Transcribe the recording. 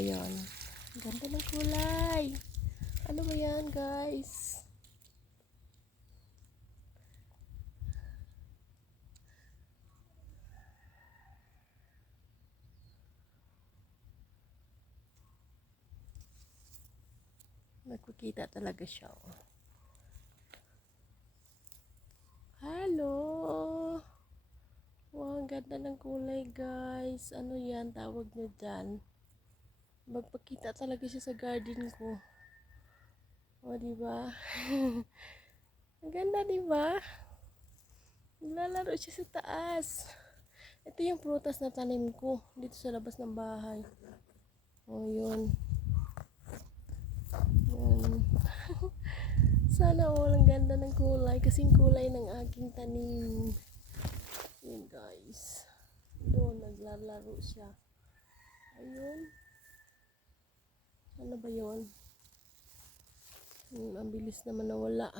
Ayun. Ganda ng kulay. Ano ba yan, guys? Nagkukita talaga siya. Oh. Hello! Wow, ang ganda ng kulay, guys. Ano yan? Tawag nyo dyan. Magpakita talaga siya sa garden ko. O, diba? Ang ganda, diba? Naglalaro siya sa taas. Ito yung prutas na tanim ko dito sa labas ng bahay. O, yun. Yun. Sana all ang ganda ng kulay. Kasing kulay ng aking tanim. Yun, guys. Doon, naglalaro siya. Ayun. Ano ba yun? Ang bilis naman nawala.